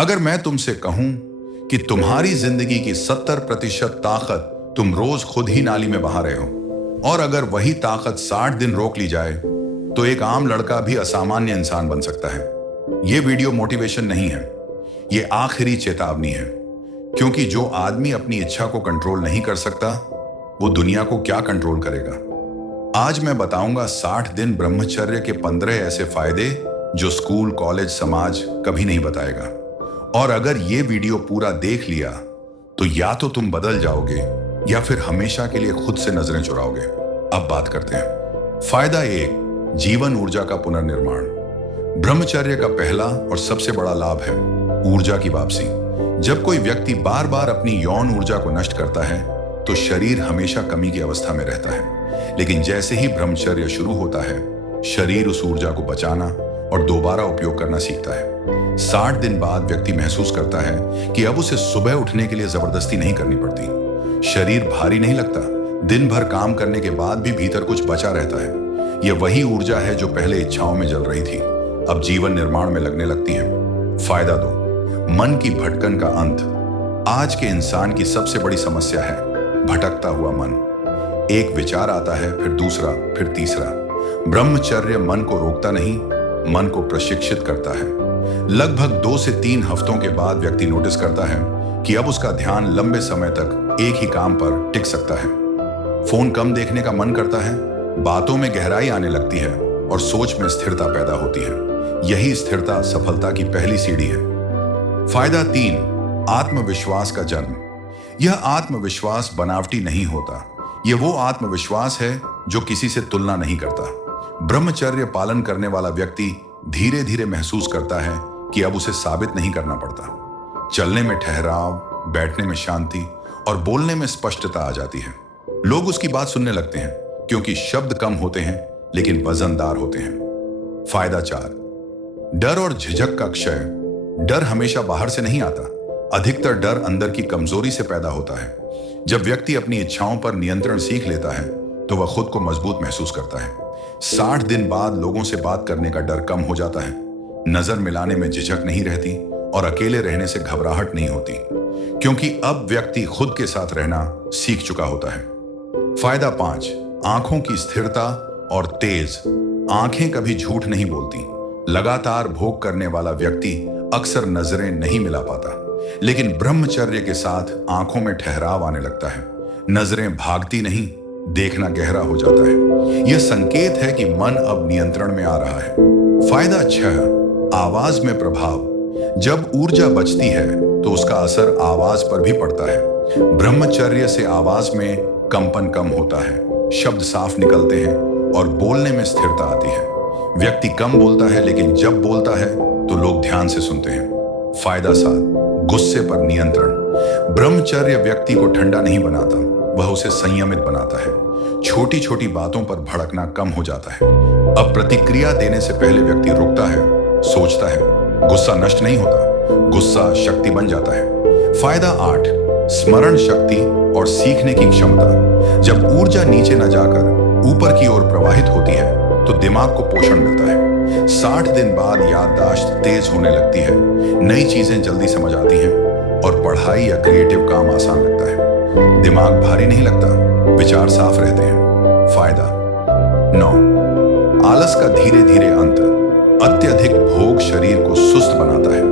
अगर मैं तुमसे कहूं कि तुम्हारी जिंदगी की 70% ताकत तुम रोज खुद ही नाली में बहा रहे हो, और अगर वही ताकत 60 दिन रोक ली जाए तो एक आम लड़का भी असामान्य इंसान बन सकता है। यह वीडियो मोटिवेशन नहीं है, यह आखिरी चेतावनी है, क्योंकि जो आदमी अपनी इच्छा को कंट्रोल नहीं कर सकता वो दुनिया को क्या कंट्रोल करेगा। आज मैं बताऊंगा 60 दिन ब्रह्मचर्य के 15 ऐसे फायदे जो स्कूल, कॉलेज, समाज कभी नहीं बताएगा। और अगर ये वीडियो पूरा देख लिया तो या तो तुम बदल जाओगे या फिर हमेशा के लिए खुद से नजरें चुराओगे। अब बात करते हैं। फायदा 1, जीवन ऊर्जा का पुनर्निर्माण। ब्रह्मचर्य का पहला और सबसे बड़ा लाभ है ऊर्जा की वापसी। जब कोई व्यक्ति बार बार अपनी यौन ऊर्जा को नष्ट करता है तो शरीर हमेशा कमी की अवस्था में रहता है, लेकिन जैसे ही ब्रह्मचर्य शुरू होता है शरीर उस ऊर्जा को बचाना और दोबारा उपयोग करना सीखता है। 60 दिन बाद व्यक्ति महसूस करता है कि अब उसे सुबह उठने के लिए जबरदस्ती नहीं करनी पड़ती। शरीर भारी नहीं लगता, दिन भर काम करने के बाद भी भीतर कुछ बचा रहता है। यह वही ऊर्जा है जो पहले इच्छाओं में जल रही थी, अब जीवन निर्माण में लगने लगती है। फायदा 2, मन की भटकन का अंत। आज के इंसान की सबसे बड़ी समस्या है भटकता हुआ मन। एक विचार आता है, फिर दूसरा, फिर तीसरा। ब्रह्मचर्य मन को रोकता नहीं, मन को प्रशिक्षित करता है। लगभग 2 से 3 हफ्तों के बाद व्यक्ति नोटिस करता है कि अब उसका ध्यान लंबे समय तक एक ही काम पर टिक सकता है। फोन कम देखने का मन करता है, बातों में गहराई आने लगती है और सोच में स्थिरता पैदा होती है। यही स्थिरता सफलता की पहली सीढ़ी है। फायदा 3, आत्मविश्वास का जन्म। यह आत्मविश्वास बनावटी नहीं होता, यह वो आत्मविश्वास है जो किसी से तुलना नहीं करता। ब्रह्मचर्य पालन करने वाला व्यक्ति धीरे धीरे महसूस करता है कि अब उसे साबित नहीं करना पड़ता। चलने में ठहराव, बैठने में शांति और बोलने में स्पष्टता आ जाती है। लोग उसकी बात सुनने लगते हैं क्योंकि शब्द कम होते हैं लेकिन वजनदार होते हैं। फायदा 4, डर और झिझक का क्षय। डर हमेशा बाहर से नहीं आता, अधिकतर डर अंदर की कमजोरी से पैदा होता है। जब व्यक्ति अपनी इच्छाओं पर नियंत्रण सीख लेता है तो वह खुद को मजबूत महसूस करता है। 60 दिन बाद लोगों से बात करने का डर कम हो जाता है, नजर मिलाने में झिझक नहीं रहती और अकेले रहने से घबराहट नहीं होती, क्योंकि अब व्यक्ति खुद के साथ रहना सीख चुका होता है। फायदा 5, आंखों की स्थिरता और तेज। आंखें कभी झूठ नहीं बोलती। लगातार भोग करने वाला व्यक्ति अक्सर नजरें नहीं मिला पाता, लेकिन ब्रह्मचर्य के साथ आंखों में ठहराव आने लगता है। नजरें भागती नहीं, देखना गहरा हो जाता है। यह संकेत है कि मन अब नियंत्रण में आ रहा है। फायदा 6, आवाज में प्रभाव। जब ऊर्जा बचती है तो उसका असर आवाज पर भी पड़ता है। ब्रह्मचर्य से आवाज में कंपन कम होता है, शब्द साफ निकलते हैं और बोलने में स्थिरता आती है। व्यक्ति कम बोलता है, लेकिन जब बोलता है तो लोग ध्यान से सुनते हैं। फायदा 7, गुस्से पर नियंत्रण। ब्रह्मचर्य व्यक्ति को ठंडा नहीं बनाता, वह उसे संयमित बनाता है। छोटी छोटी बातों पर भड़कना कम हो जाता है। अब प्रतिक्रिया देने से पहले व्यक्ति रुकता है, सोचता है। गुस्सा नष्ट नहीं होता, गुस्सा शक्ति बन जाता है। फायदा 8, स्मरण शक्ति और सीखने की क्षमता। जब ऊर्जा नीचे न जाकर ऊपर की ओर प्रवाहित होती है तो दिमाग को पोषण मिलता है। 60 दिन बाद याददाश्त तेज होने लगती है, नई चीजें जल्दी समझ आती हैं और पढ़ाई या क्रिएटिव काम आसान लगता है। दिमाग भारी नहीं लगता, विचार साफ रहते हैं। फायदा 9, आलस का धीरे धीरे अंत। अत्यधिक भोग शरीर को सुस्त बनाता है,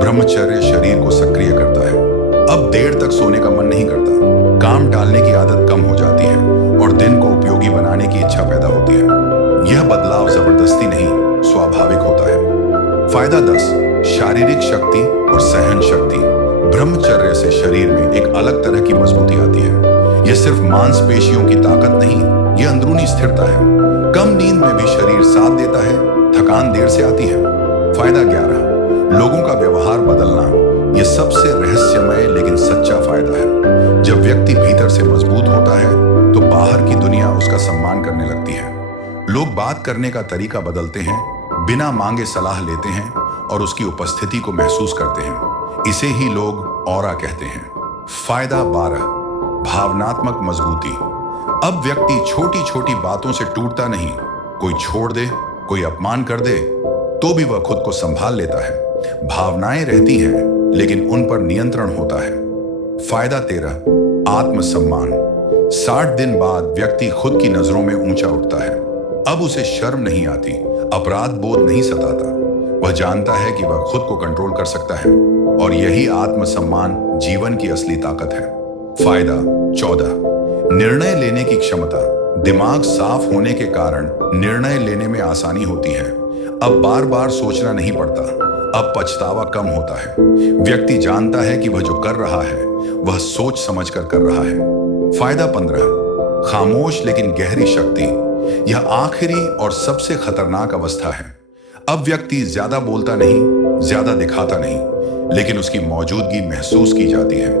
ब्रह्मचर्य शरीर को सक्रिय करता है। अब देर तक सोने का मन नहीं करता, काम टालने की आदत कम हो जाती है और दिन को उपयोगी बनाने की इच्छा पैदा होती है। यह बदलाव जबरदस्ती नहीं, स्वाभाविक होता है। फायदा 10, शारीरिक शक्ति और सहन शक्ति। ब्रह्मचर्य से शरीर में एक अलग तरह की मजबूती आती है। यह सिर्फ मांसपेशियों की ताकत नहीं, यह अंदरूनी स्थिरता है। कम नींद में भी शरीर साथ देता है, थकान देर से आती है। फायदा 11, लोगों का व्यवहार बदलना। यह सबसे रहस्यमय लेकिन सच्चा फायदा है। जब व्यक्ति भीतर से मजबूत होता है तो बाहर की दुनिया उसका सम्मान करने लगती है। लोग बात करने का तरीका बदलते हैं, बिना मांगे सलाह लेते हैं और उसकी उपस्थिति को महसूस करते हैं। इसे ही लोग ऑरा कहते हैं। फायदा 12, भावनात्मक मजबूती। अब व्यक्ति छोटी छोटी बातों से टूटता नहीं। कोई छोड़ दे, कोई अपमान कर दे तो भी वह खुद को संभाल लेता है। भावनाएं रहती हैं, लेकिन उन पर नियंत्रण होता है। फायदा 13, आत्मसम्मान। 60 दिन बाद व्यक्ति खुद की नजरों में ऊंचा उठता है। अब उसे शर्म नहीं आती, अपराध बोध नहीं सताता। वह जानता है कि वह खुद को कंट्रोल कर सकता है, और यही आत्मसम्मान जीवन की असली ताकत है। फायदा 14, निर्णय लेने की क्षमता। दिमाग साफ होने के कारण निर्णय लेने में आसानी होती है। अब बार बार सोचना नहीं पड़ता, अब पछतावा कम होता है। व्यक्ति जानता है कि वह जो कर रहा है वह सोच समझकर कर रहा है। फायदा 15, खामोश लेकिन गहरी शक्ति। यह आखिरी और सबसे खतरनाक अवस्था है। अब व्यक्ति ज्यादा बोलता नहीं, ज्यादा दिखाता नहीं, लेकिन उसकी मौजूदगी महसूस की जाती है।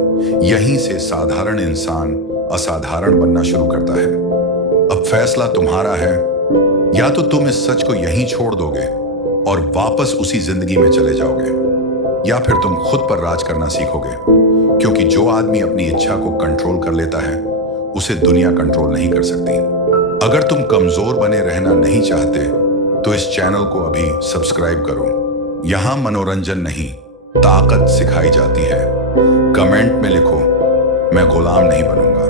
यहीं से साधारण इंसान असाधारण बनना शुरू करता है। अब फैसला तुम्हारा है, या तो तुम इस सच को यहीं छोड़ दोगे और वापस उसी जिंदगी में चले जाओगे, या फिर तुम खुद पर राज करना सीखोगे। क्योंकि जो आदमी अपनी इच्छा को कंट्रोल कर लेता है उसे दुनिया कंट्रोल नहीं कर सकती। अगर तुम कमजोर बने रहना नहीं चाहते तो इस चैनल को अभी सब्सक्राइब करो। यहां मनोरंजन नहीं, ताकत सिखाई जाती है। कमेंट में लिखो, मैं गुलाम नहीं बनूंगा।